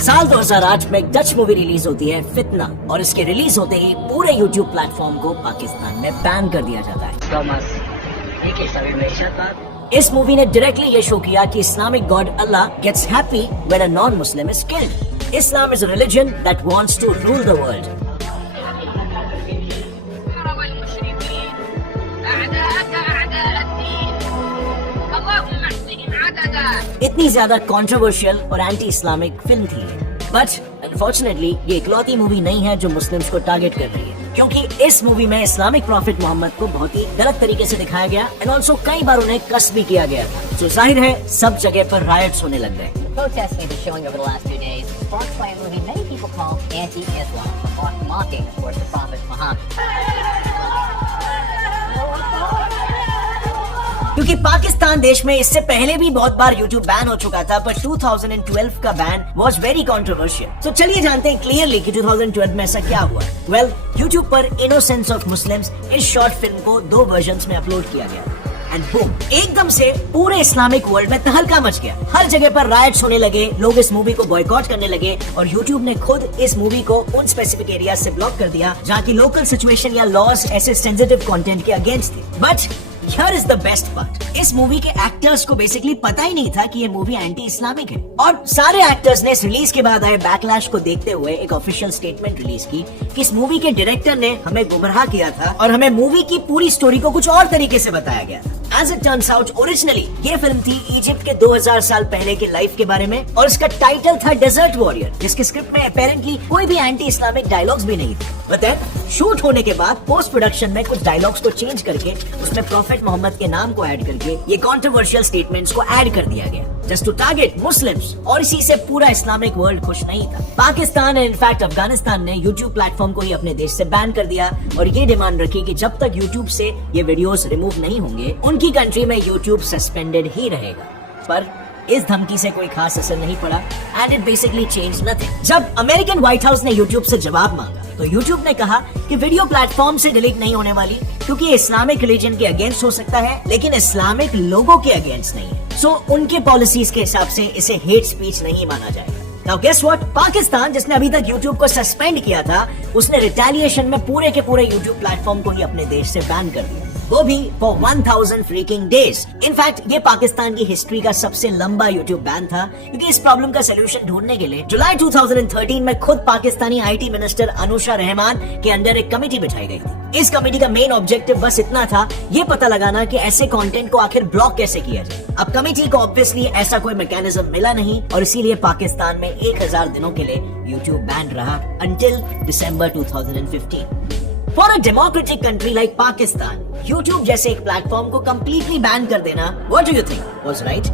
साल 2008 में एक डच मूवी रिलीज होती है फितना, और इसके रिलीज होते ही पूरे यूट्यूब प्लेटफॉर्म को पाकिस्तान में बैन कर दिया जाता है। इस मूवी ने डायरेक्टली ये शो किया कि Islamic God Allah gets happy when a non Muslim is killed. Islam is a religion that wants to rule the world. इतनी ज्यादा कंट्रोवर्शियल और एंटी इस्लामिक फिल्म थी, बट अनफॉर्चुनेटली ये इकलौती मूवी नहीं है जो मुस्लिम्स को टारगेट कर रही है, क्योंकि इस मूवी में इस्लामिक प्रॉफिट मोहम्मद को बहुत ही गलत तरीके से दिखाया गया एंड ऑल्सो कई बार उन्हें कस भी किया गया था। तो जाहिर है सब जगह पर रायट्स होने लग गए। Protests we've been showing over the last 2 days, sparked by a movie many people call anti-Islam, mocking, of course, the Prophet Muhammad. क्योंकि पाकिस्तान देश में इससे पहले भी बहुत बार YouTube बैन हो चुका था, पर 2012 का बैन वाज वेरी कंट्रोवर्शियल। तो चलिए जानते हैं क्लियरली कि 2012 में ऐसा क्या हुआ। वेल, YouTube पर इनोसेंस ऑफ मुस्लिम्स इस शॉर्ट फिल्म को 2 वर्जन्स में अपलोड किया गया एंड बूम, एकदम से पूरे इस्लामिक वर्ल्ड में तहलका मच गया। हर जगह पर राइट्स होने लगे, लोग इस मूवी को बॉयकॉट करने लगे और YouTube ने खुद इस मूवी को उन स्पेसिफिक एरिया से ब्लॉक कर दिया जहाँ की लोकल सिचुएशन या लॉज ऐसे सेंसिटिव कंटेंट के अगेंस्ट थे। But here is the best part, इस मूवी के एक्टर्स को बेसिकली पता ही नहीं था कि ये मूवी एंटी इस्लामिक है, और सारे एक्टर्स ने इस रिलीज के बाद आए बैकलैश को देखते हुए एक ऑफिशियल स्टेटमेंट रिलीज की कि इस मूवी के डायरेक्टर ने हमें गुमराह किया था और हमें मूवी की पूरी स्टोरी को कुछ और तरीके से बताया गया था। As it turns out, originally ये फिल्म थी इजिप्ट के 2000 साल पहले के लाइफ के बारे में, और इसका टाइटल था डेजर्ट वॉरियर, जिसके स्क्रिप्ट में अपेरेंटली कोई भी एंटी इस्लामिक डायलॉग्स भी नहीं थे। बट शूट होने के बाद पोस्ट प्रोडक्शन में कुछ डायलॉग्स को चेंज करके उसमें प्रॉफिट मोहम्मद के नाम को ऐड करके ये कंट्रोवर्शियल स्टेटमेंट्स को ऐड कर दिया गया जस्ट टू टारगेट मुस्लिम्स, और इसी से पूरा इस्लामिक वर्ल्ड खुश नहीं था। पाकिस्तान एंड इनफैक्ट अफगानिस्तान ने यूट्यूब प्लेटफॉर्म को ही अपने देश से बैन कर दिया और ये डिमांड रखी कि जब तक यूट्यूब से ये वीडियोस रिमूव नहीं होंगे उनकी कंट्री में यूट्यूब सस्पेंडेड ही रहेगा। पर इस धमकी से कोई खास असर नहीं पड़ा and it basically change nothing. जब अमेरिकन व्हाइट हाउस ने यूट्यूब से जवाब मांगा तो यूट्यूब ने कहा कि वीडियो प्लेटफॉर्म से डिलीट नहीं होने वाली, क्योंकि ये इस्लामिक रिलीजन के अगेंस्ट हो सकता है लेकिन इस्लामिक लोगों के अगेंस्ट नहीं है। सो उनके पॉलिसीज के हिसाब से इसे हेट स्पीच नहीं माना जाएगा। नाउ गेस व्हाट, पाकिस्तान जिसने अभी तक यूट्यूब को सस्पेंड किया था, उसने रिटेलिएशन में पूरे के पूरे यूट्यूब प्लेटफॉर्म को ही अपने देश से बैन कर दिया, वो भी फॉर 1000 फ्रीकिंग डेज। इनफैक्ट ये पाकिस्तान की हिस्ट्री का सबसे लंबा यूट्यूब बैन था, क्योंकि इस प्रॉब्लम का सोल्यूशन ढूंढने के लिए जुलाई 2013 में खुद पाकिस्तानी आईटी मिनिस्टर अनुशा रहमान के अंडर एक कमेटी बिठाई गई थी। इस कमेटी का मेन ऑब्जेक्टिव बस इतना था, ये पता लगाना कि ऐसे कंटेंट को आखिर ब्लॉक कैसे किया जाए। अब कमेटी को ऑब्वियसली ऐसा कोई मैकेनिज्म मिला नहीं और इसीलिए पाकिस्तान में 1000 दिनों के लिए यूट्यूब बैन रहा until December 2015। For a democratic country like Pakistan, YouTube जैसे एक प्लेटफॉर्म को कंप्लीटली बैन कर देना, what do you think was right?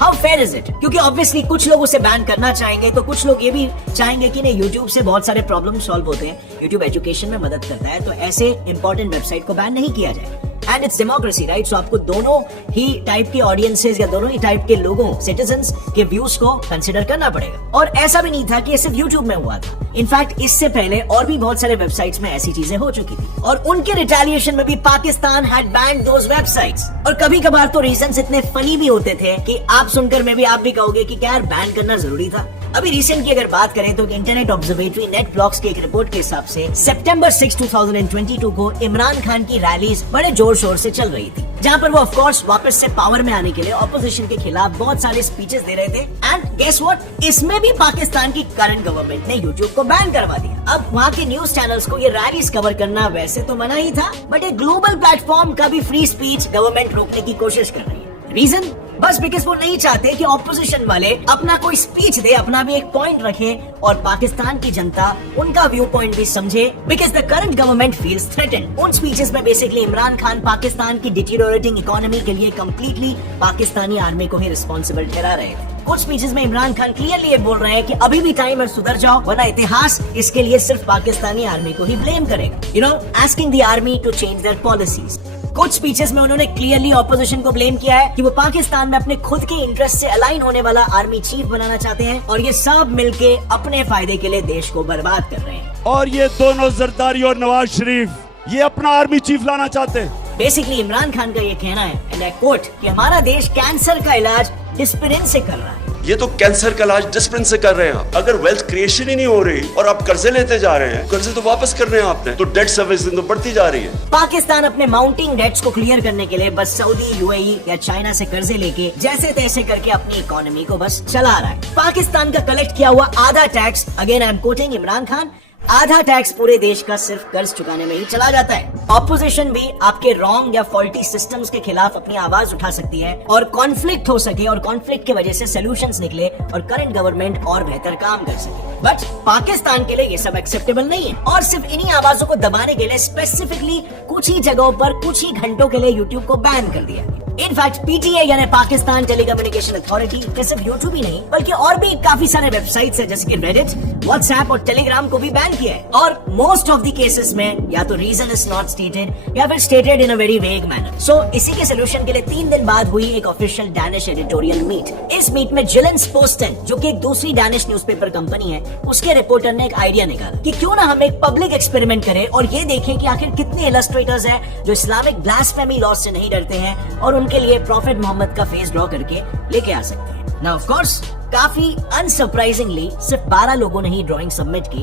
How fair is it? क्योंकि ऑब्वियसली कुछ लोग उसे बैन करना चाहेंगे तो कुछ लोग ये भी चाहेंगे कि नहीं, YouTube से बहुत सारे प्रॉब्लम सॉल्व होते हैं, YouTube एजुकेशन में मदद करता है, तो ऐसे इंपॉर्टेंट वेबसाइट को बैन नहीं किया जाए। And it's democracy, right? So आपको दोनों ही टाइप के ऑडियंसेस या दोनों ही टाइप के लोगों, सिटीजंस के व्यूज को कंसिडर करना पड़ेगा। और ऐसा भी नहीं था कि ये सिर्फ यूट्यूब में हुआ था, इनफैक्ट इससे पहले और भी बहुत सारे वेबसाइट्स में ऐसी चीजें हो चुकी थी और उनके रिटेलिएशन में भी Pakistan had band those websites. और कभी कभार तो रीजंस इतने फनी भी होते थे कि आप सुनकर में भी आप भी कहोगे कि क्या यार बैन करना जरूरी था। अभी रिसेंट की अगर बात करें तो इंटरनेट ऑब्जर्वेटरी नेट ब्लॉक्स के एक रिपोर्ट के हिसाब से सितंबर 6, 2022 को इमरान खान की रैलीज बड़े जोर शोर से चल रही थी, जहां पर वो ऑफ कोर्स वापस से पावर में आने के लिए ऑपोजिशन के खिलाफ बहुत सारे स्पीचेस दे रहे थे। एंड गेस व्हाट, इसमें भी पाकिस्तान की करंट गवर्नमेंट ने यूट्यूब को बैन करवा दिया। अब वहाँ के न्यूज चैनल्स को ये रैलीज कवर करना वैसे तो मना ही था, बट एक ग्लोबल प्लेटफॉर्म का भी फ्री स्पीच गवर्नमेंट रोकने की कोशिश कर रही है। रीजन बस बिकॉज वो नहीं चाहते कि ऑपोजिशन वाले अपना कोई स्पीच दे, अपना भी एक पॉइंट रखे और पाकिस्तान की जनता उनका व्यू पॉइंट भी समझे, because the current government feels threatened. उन स्पीचेस में बेसिकली इमरान खान पाकिस्तान की डिटीरियोरेटिंग इकोनॉमी के लिए कंप्लीटली पाकिस्तानी आर्मी को ही रिस्पॉन्सिबल ठहरा रहे थे। कुछ स्पीचेस में इमरान खान क्लियरली ये बोल रहे हैं कि अभी भी टाइम है, सुधर जाओ, वरना इतिहास इसके लिए सिर्फ पाकिस्तानी आर्मी को ही ब्लेम करेगा। You know, asking the army to change their policies. कुछ स्पीचेस में उन्होंने क्लियरली ऑपोजिशन को ब्लेम किया है कि वो पाकिस्तान में अपने खुद के इंटरेस्ट से अलाइन होने वाला आर्मी चीफ बनाना चाहते हैं और ये सब मिलके अपने फायदे के लिए देश को बर्बाद कर रहे हैं। और ये दोनों जरदारी और नवाज शरीफ ये अपना आर्मी चीफ लाना चाहते हैं। बेसिकली इमरान खान का ये कहना है, एंड आई कोट, कि हमारा देश कैंसर का इलाज डिस्पेरिन से कर रहा है। ये तो कैंसर का इलाज डिसिप्लिन से कर रहे हैं आप। अगर वेल्थ क्रिएशन ही नहीं हो रही और आप कर्जे लेते जा रहे हैं, कर्जे तो वापस करने हैं आपने, तो डेट सर्विस तो बढ़ती जा रही है। पाकिस्तान अपने माउंटिंग डेट्स को क्लियर करने के लिए बस सऊदी, यूएई या चाइना से कर्जे लेके जैसे तैसे करके अपनी इकोनॉमी को बस चला रहा है। पाकिस्तान का कलेक्ट किया हुआ आधा tax, again I am quoting Imran Khan, आधा टैक्स पूरे देश का सिर्फ कर्ज चुकाने में ही चला जाता है। ऑपोजिशन भी आपके रॉन्ग या फॉल्टी सिस्टम्स के खिलाफ अपनी आवाज उठा सकती है और कॉन्फ्लिक्ट हो सके और कॉन्फ्लिक्ट की वजह से सॉल्यूशंस निकले और करंट गवर्नमेंट और बेहतर काम कर सके। बट पाकिस्तान के लिए ये सब एक्सेप्टेबल नहीं है और सिर्फ इन्हीं आवाजों को दबाने के लिए स्पेसिफिकली कुछ ही जगहों पर कुछ ही घंटों के लिए यूट्यूब को बैन कर दिया। इनफैक्ट पीटीए यानी पाकिस्तान टेलीकम्युनिकेशन अथॉरिटी ने सिर्फ यूट्यूब ही नहीं बल्कि और भी काफी सारे वेबसाइट्स है जैसे कि रेडिट, व्हाट्सएप और टेलीग्राम को भी बैन किया है। और मोस्ट ऑफ द केसेस में या तो रीजन इज नॉट स्टेटेड या फिर stated in a very vague manner. So इसी के सोल्यूशन के लिए 3 दिन बाद हुई एक ऑफिशियल डैनिश एडिटोरियल मीट। इस मीट में जिलेंसपोस्टन जो कि एक दूसरी डैनिश न्यूज़पेपर कंपनी है, उसके रिपोर्टर ने एक आइडिया निकाला कि क्यों ना हम एक पब्लिक एक्सपेरिमेंट करें और ये देखें कि आखिर कितने इलस्ट्रेटर्स हैं जो इस्लामिक ब्लास्फेमी लॉ से नहीं डरते हैं और उनके लिए प्रॉफिट मोहम्मद का फेस ड्रॉ करके लेके आ सकते हैं। नाउ ऑफ कोर्स काफी अनसरप्राइजिंगली सिर्फ 12 लोगों ने ही ड्राइंग सबमिट की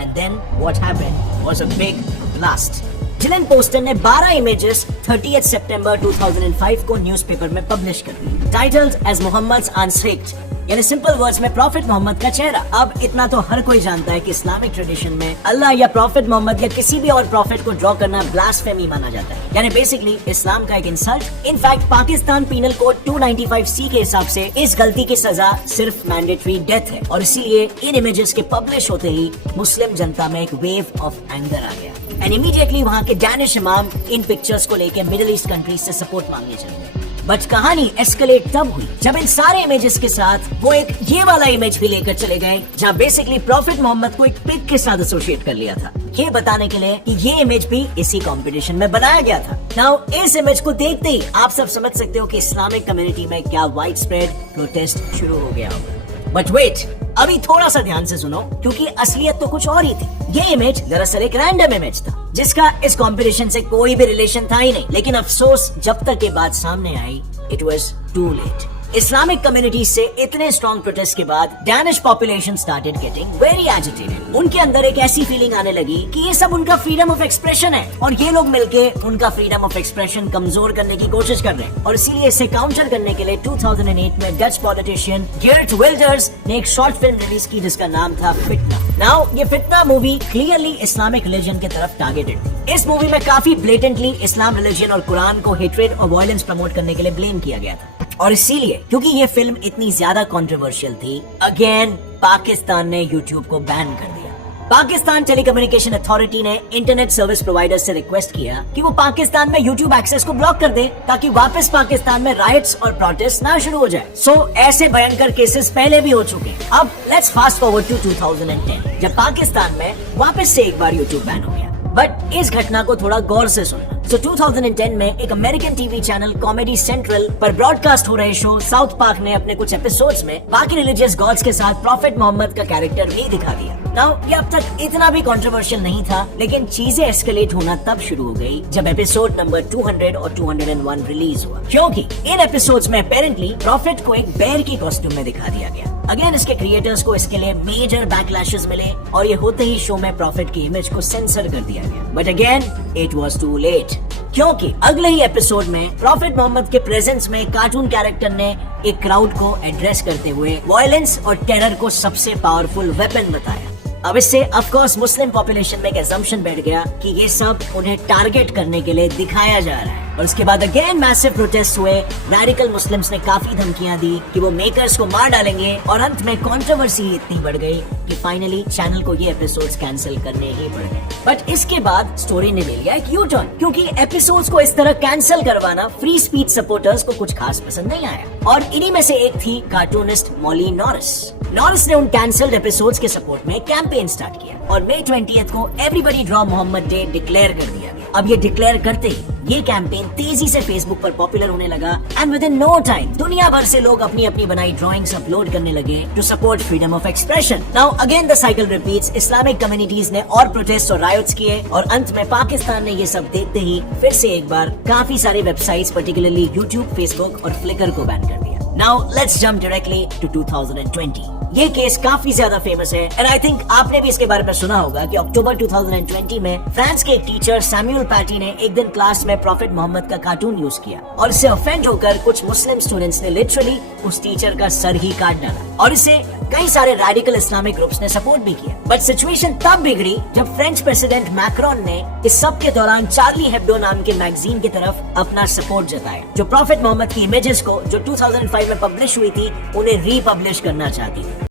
and then what happened was a big blast. Jyllands Posten ने 12 इमेजेस 30 सितंबर 2005 को न्यूज़पेपर में पब्लिश कर दी, टाइटल्ड एज मोहम्मद्स अनस्ट्रिक्ट, यानी सिंपल वर्ड्स में प्रॉफिट मोहम्मद का चेहरा। अब इतना तो हर कोई जानता है कि इस्लामिक ट्रेडिशन में अल्लाह या प्रॉफिट मोहम्मद या किसी भी और प्रॉफिट को ड्रॉ करना ब्लास्फेमी माना जाता है, यानी बेसिकली इस्लाम का एक insult. In fact Pakistan penal code 295C के हिसाब से इस गलती की सजा सिर्फ मैंडेटरी डेथ है और इसीलिए इन इमेजेस के पब्लिश होते ही मुस्लिम जनता में एक वेव ऑफ एंगर आ गया एंड इमीडिएटली वहाँ के डैनिश इमाम इन पिक्चर्स को लेकर मिडिल ईस्ट कंट्रीज से सपोर्ट मांगने चले गए। बट कहानी एस्केलेट तब हुई जब इन सारे इमेजेस के साथ वो एक ये वाला इमेज भी लेकर चले गए जहाँ बेसिकली प्रॉफिट मोहम्मद को एक पिग के साथ एसोसिएट कर लिया था, ये बताने के लिए कि ये इमेज भी इसी कंपटीशन में बनाया गया था। नाउ इस इमेज को देखते ही आप सब समझ सकते हो कि इस्लामिक कम्युनिटी में क्या वाइड स्प्रेड प्रोटेस्ट शुरू हो गया होगा। बट वेट, अभी थोड़ा सा ध्यान से सुनो क्योंकि असलियत तो कुछ और ही थी। ये इमेज दरअसल एक रैंडम इमेज था जिसका इस कंपटीशन से कोई भी रिलेशन था ही नहीं, लेकिन अफसोस जब तक ये बात सामने आई it was too late. Islamic community से इतने स्ट्रॉन्ग प्रोटेस्ट के बाद Danish population started getting very agitated. उनके अंदर एक ऐसी फीलिंग आने लगी कि ये सब उनका फ्रीडम ऑफ एक्सप्रेशन है और ये लोग मिलके उनका फ्रीडम ऑफ एक्सप्रेशन कमजोर करने की कोशिश कर रहे हैं। और इसीलिए इसे काउंटर करने के लिए 2008 में डच पॉलिटिशियन गेर्ट विल्डर्स ने एक शॉर्ट फिल्म रिलीज की जिसका नाम था फितना। नाउ ये फितना मूवी क्लियरली इस्लामिक रिलीजन की तरफ टारगेटेड थी। इस मूवी में काफी ब्लेटेंटली इस्लाम रिलीजन और कुरान को हेट्रेड और वायलेंस प्रमोट करने के लिए ब्लेम किया गया था और इसीलिए क्योंकि ये फिल्म इतनी ज्यादा कंट्रोवर्शियल थी, अगेन पाकिस्तान ने यूट्यूब को बैन कर दिया। पाकिस्तान टेलीकम्युनिकेशन अथॉरिटी ने इंटरनेट सर्विस प्रोवाइडर से रिक्वेस्ट किया कि वो पाकिस्तान में यूट्यूब एक्सेस को ब्लॉक कर दे ताकि वापस पाकिस्तान में राइट्स और प्रोटेस्ट ना शुरू हो जाए। सो ऐसे भयंकर केसेस पहले भी हो चुके हैं। अब लेट्स फास्ट फॉरवर्ड टू 2010 जब पाकिस्तान में वापस से एक बार यूट्यूब बैन हो गया। बट इस घटना को थोड़ा गौर से सुनना। So 2010 में एक American TV channel comedy central पर ब्रॉडकास्ट हो रहे शो साउथ पार्क ने अपने कुछ एपिसोड्स में बाकी रिलीजियस गॉड्स के साथ प्रॉफिट मोहम्मद का कैरेक्टर भी दिखा दिया। नाउ ये अब तक इतना भी कंट्रोवर्शियल नहीं था, लेकिन चीजें एस्केलेट होना तब शुरू हो गई जब एपिसोड नंबर 200 और 201 रिलीज हुआ, क्योंकि इन एपिसोड्स में अपेरेंटली प्रॉफिट को एक बेर की कॉस्ट्यूम में दिखा दिया गया। अगेन इसके क्रिएटर्स को इसके लिए मेजर बैकलैशेस मिले और ये होते ही शो में प्रॉफिट की इमेज को सेंसर कर दिया गया। But again it was too late, क्योंकि अगले ही एपिसोड में प्रॉफिट मोहम्मद के प्रेजेंस में कार्टून कैरेक्टर ने एक क्राउड को एड्रेस करते हुए वायलेंस और टेरर को सबसे पावरफुल वेपन बताया। अब इससे ऑफ कोर्स मुस्लिम पॉपुलेशन में एक असम्पशन बैठ गया कि ये सब उन्हें टारगेट करने के लिए दिखाया जा रहा है और उसके बाद अगेन मैसिव प्रोटेस्ट हुए। रैडिकल मुस्लिम्स ने काफी धमकियां दी कि वो मेकर्स को मार डालेंगे और अंत में कंट्रोवर्सी इतनी बढ़ गई कि फाइनली चैनल को ये एपिसोड्स कैंसिल करने ही पड़ गए। बट इसके बाद स्टोरी ने ले लिया एक यू टर्न, क्योंकि एपिसोड्स को इस तरह कैंसिल करवाना फ्री स्पीच सपोर्टर्स को कुछ खास पसंद नहीं आया और इन्हीं में से एक थी कार्टूनिस्ट मॉली नॉरिस। नॉरिस ने उन कैंसिल्ड एपिसोड्स के सपोर्ट में कैंपेन स्टार्ट किया और मई 20 को everybody draw Muhammad day declare कर दिया गया। अब ये डिक्लेयर करते ही ये कैंपेन तेजी से फेसबुक पर पॉपुलर होने लगा and within no time दुनिया भर से लोग अपनी अपनी बनाई ड्राइंग्स अपलोड करने लगे to support freedom of expression. Now again the cycle repeats. Islamic communities ने और प्रोटेस्ट और रायोट्स किए और अंत में पाकिस्तान ने ये सब देखते ही फिर से एक बार काफी सारे वेबसाइट्स पर्टिकुलरली यूट्यूब, फेसबुक और फ्लिकर को बैन कर दिया। Now let's jump directly to 2020। ये केस काफी ज्यादा फेमस है एंड आई थिंक आपने भी इसके बारे में सुना होगा कि अक्टूबर 2020 में फ्रांस के एक टीचर सैमुअल पैटी ने एक दिन क्लास में प्रॉफिट मोहम्मद का कार्टून यूज किया और इससे ऑफेंड होकर कुछ मुस्लिम स्टूडेंट्स ने लिटरली उस टीचर का सर ही काट डाला और इसे कई सारे रेडिकल इस्लामिक ग्रुप्स ने सपोर्ट भी किया। बट सिचुएशन तब बिगड़ी जब फ्रेंच प्रेसिडेंट मैक्रोन ने इस सब के दौरान चार्ली हेब्डो नाम के मैगजीन की तरफ अपना सपोर्ट जताया, जो प्रॉफिट मोहम्मद की इमेजेस को जो 2005 में पब्लिश हुई थी उन्हें रीपब्लिश करना चाहती थी।